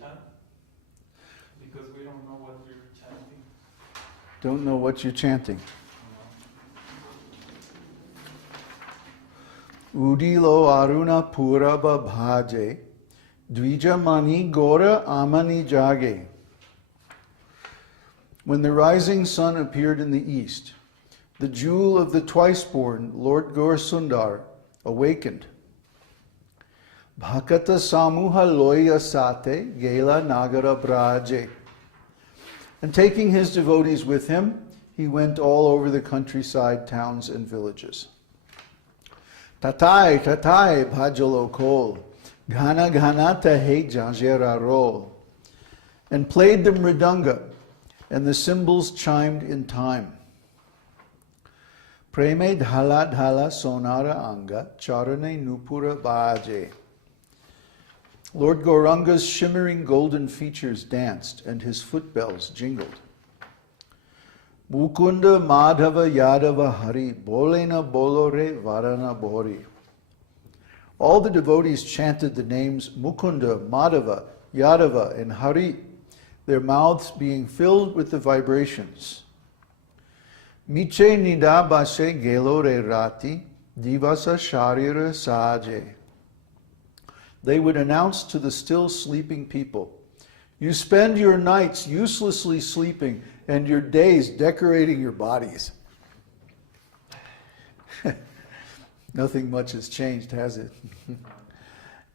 chant? Because we don't know what we're chanting. Don't know what you're chanting. Udilo Aruna pūraba-bhāge, dwija-maṇi gorā amani jāge. When the rising sun appeared in the east, the jewel of the twice-born Lord Gaurasundara awakened. Bhakata-samūha loiyā sāthe, gelā, nagara-brāje. And taking his devotees with him, he went all over the countryside, towns and villages. Tāthaī, tāthaī, bājalo khol, ghana tāhe jhājera, and played the mṛdaṅga, and the cymbals chimed in time. Preme, ḍhala, soṇāra, aṅga, caraṇe, nūpura, bāje. Lord Gaurāṅga's shimmering golden features danced, and his footbells jingled. Mukunda, Madhava, Yadava, Hari, Bolena, Bolore, Varana, Bori. All the devotees chanted the names Mukunda, Madhava, Yadava, and Hari, their mouths being filled with the vibrations. Miche nida base gelore rati, divasa jhājera jāge. They would announce to the still sleeping people, "You spend your nights uselessly sleeping and your days decorating your bodies." Nothing much has changed, has it?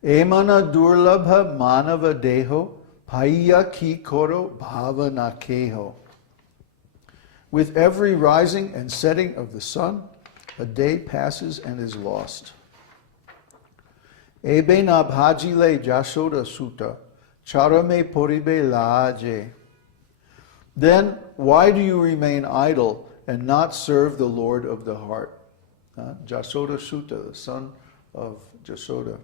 Emana durlabha manava deho, paya ki koro bhava keho. With every rising and setting of the sun, a day passes and is lost. Ebe na bhajile Jashoda sutta, charame poribe lāje. Then why do you remain idle and not serve the Lord of the heart? Jashoda Sutta, the son of Jashoda.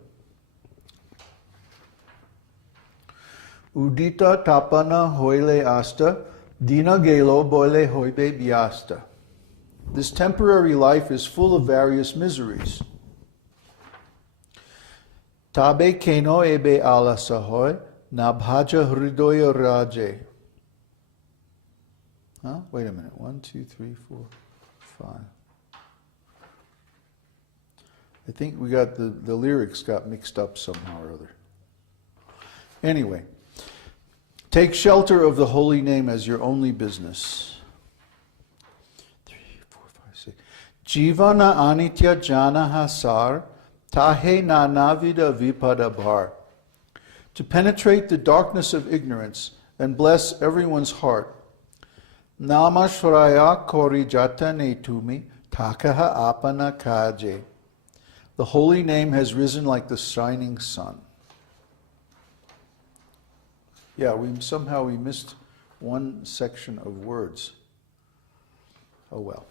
Udita tapana hoile asta, dina gelo boile hoibe biasta. This temporary life is full of various miseries. Tabe keno ebe ala sahoy, na bhaja hridoya raje. Wait a minute. 1, 2, 3, 4, 5. I think we got the lyrics got mixed up somehow or other. Anyway, take shelter of the holy name as your only business. 3, 4, 5, 6. Jivana anitya janaha sar, tāhe na navida vipada bhar. To penetrate the darkness of ignorance and bless everyone's heart. Namashvaraya kori jatane tumi, takaha apana kāje. The holy name has risen like the shining sun. Yeah, somehow we missed one section of words. Oh well.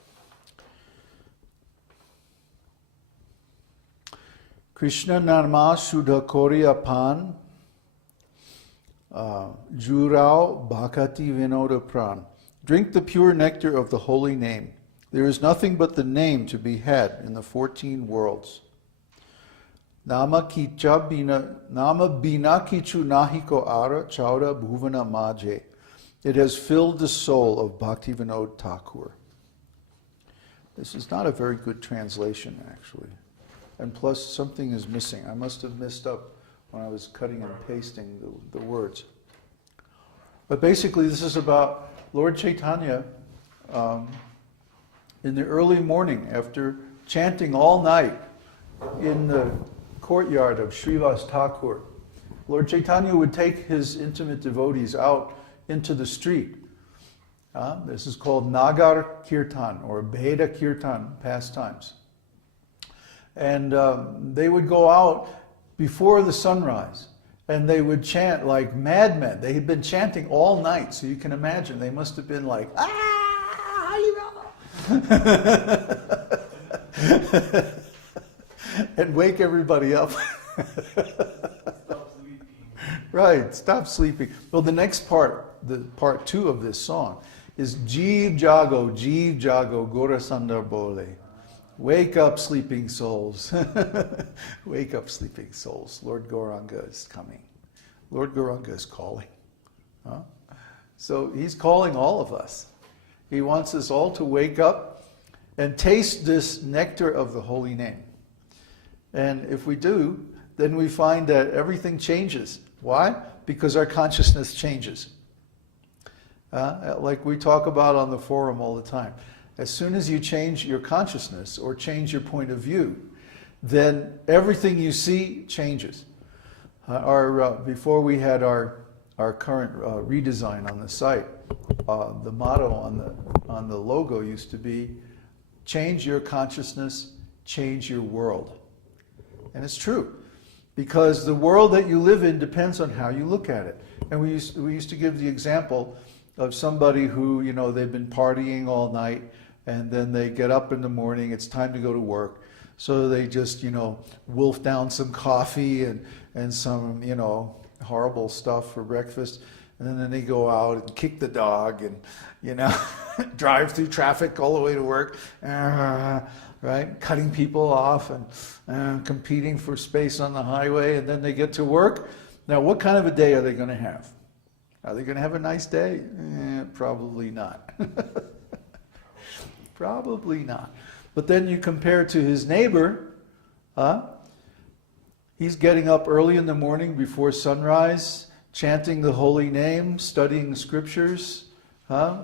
Krishna Narma Sudha Koriyapan Jurao Bhakati Vinoda Pran. Drink the pure nectar of the holy name. There is nothing but the name to be had in the 14 worlds. Nama bina kichu nahiko ara chaura bhuvana maje. It has filled the soul of Bhaktivinoda Thakur. This is not a very good translation, actually. And plus, something is missing. I must have messed up when I was cutting and pasting the words. But basically, this is about Lord Chaitanya in the early morning, after chanting all night in the courtyard of Srivas Thakur. Lord Chaitanya would take his intimate devotees out into the street. This is called nagar-kirtan or Veda kirtan pastimes. And they would go out before the sunrise and they would chant like madmen. They had been chanting all night, so you can imagine they must have been like, and wake everybody up. Stop sleeping. Right, stop sleeping. Well, the next part, the part 2 of this song, is Jiv Jago, Gaurasundara bole. Wake up, sleeping souls. Wake up, sleeping souls. Lord Gaurāṅga is coming. Lord Gaurāṅga is calling. Huh? So he's calling all of us. He wants us all to wake up and taste this nectar of the holy name. And if we do, then we find that everything changes. Why? Because our consciousness changes. Like we talk about on the forum all the time. As soon as you change your consciousness or change your point of view, then everything you see changes. Before we had our current redesign on the site, the motto on the logo used to be, change your consciousness, change your world. And it's true, because the world that you live in depends on how you look at it. And we used to give the example of somebody who, they've been partying all night, and then they get up in the morning, it's time to go to work. So they just, wolf down some coffee and some, horrible stuff for breakfast. And then they go out and kick the dog and, drive through traffic all the way to work, right? Cutting people off and competing for space on the highway. And then they get to work. Now, what kind of a day are they going to have? Are they going to have a nice day? Probably not. Probably not. But then you compare to his neighbor, he's getting up early in the morning before sunrise, chanting the holy name, studying the scriptures,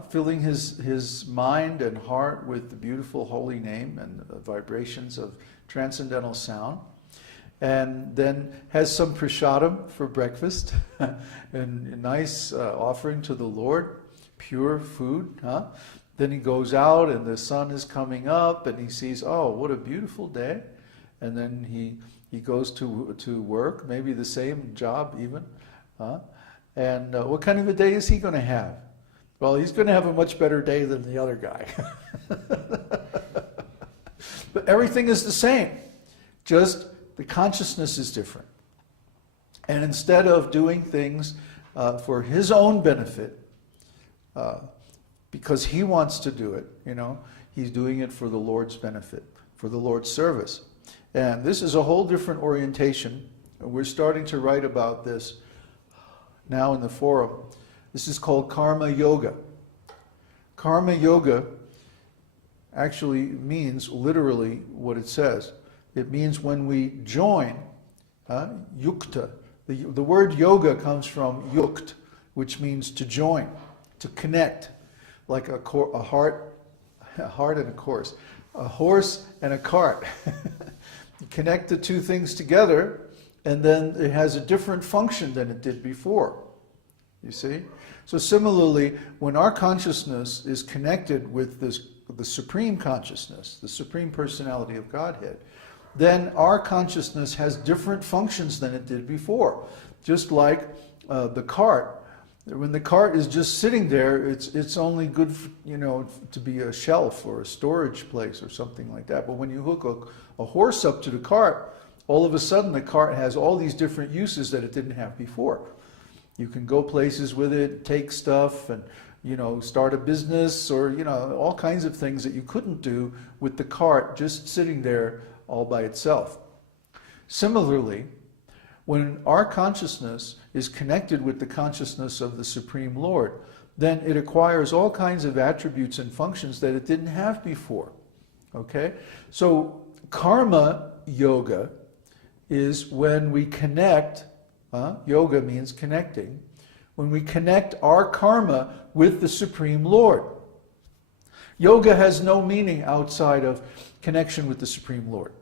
filling his mind and heart with the beautiful holy name and the vibrations of transcendental sound. And then has some prasadam for breakfast, and a nice offering to the Lord, pure food. Then he goes out and the sun is coming up and he sees, oh, what a beautiful day. And then he goes to work, maybe the same job even. And what kind of a day is he going to have? Well, he's going to have a much better day than the other guy. But everything is the same. Just the consciousness is different. And instead of doing things for his own benefit, because he wants to do it, he's doing it for the Lord's benefit, for the Lord's service. And this is a whole different orientation. We're starting to write about this now in the forum. This is called karma yoga. Karma yoga actually means literally what it says. It means when we join, yukta. The word yoga comes from yukt, which means to join, to connect, like a heart and a course, a horse and a cart. You connect the two things together, and then it has a different function than it did before. You see? So similarly, when our consciousness is connected with the supreme consciousness, the supreme personality of Godhead, then our consciousness has different functions than it did before. Just like the cart. When the cart is just sitting there, it's only good, to be a shelf or a storage place or something like that. But when you hook a horse up to the cart, all of a sudden the cart has all these different uses that it didn't have before. You can go places with it, take stuff, and start a business, or all kinds of things that you couldn't do with the cart just sitting there all by itself. Similarly, when our consciousness is connected with the consciousness of the Supreme Lord, then it acquires all kinds of attributes and functions that it didn't have before. Okay? So karma yoga is when we connect, yoga means connecting, when we connect our karma with the Supreme Lord. Yoga has no meaning outside of connection with the Supreme Lord.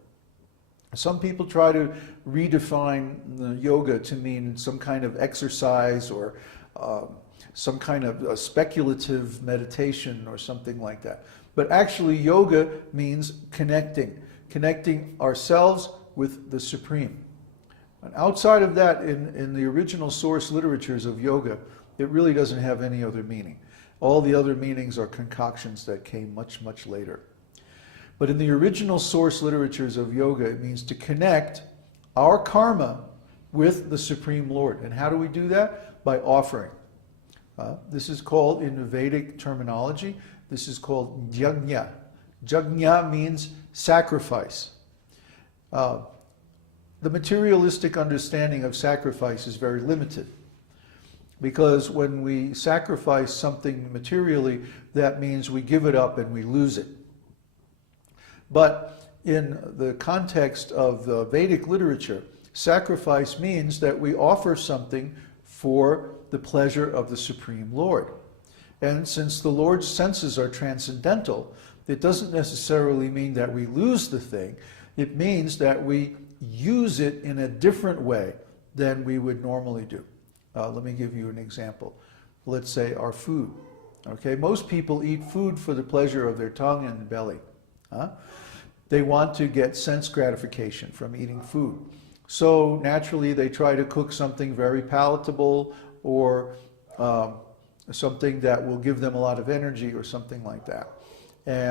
Some people try to redefine the yoga to mean some kind of exercise or some kind of a speculative meditation or something like that. But actually yoga means connecting ourselves with the Supreme. And outside of that, in the original source literatures of yoga, it really doesn't have any other meaning. All the other meanings are concoctions that came much, much later. But in the original source literatures of yoga, it means to connect our karma with the Supreme Lord. And how do we do that? By offering. This is called, in the Vedic terminology, this is called yajna. Yajna means sacrifice. the materialistic understanding of sacrifice is very limited. Because when we sacrifice something materially, that means we give it up and we lose it. But in the context of the Vedic literature, sacrifice means that we offer something for the pleasure of the Supreme Lord. And since the Lord's senses are transcendental, it doesn't necessarily mean that we lose the thing. It means that we use it in a different way than we would normally do. Let me give you an example. Let's say our food. Okay, most people eat food for the pleasure of their tongue and belly. They want to get sense gratification from eating food. So naturally they try to cook something very palatable or something that will give them a lot of energy or something like that. And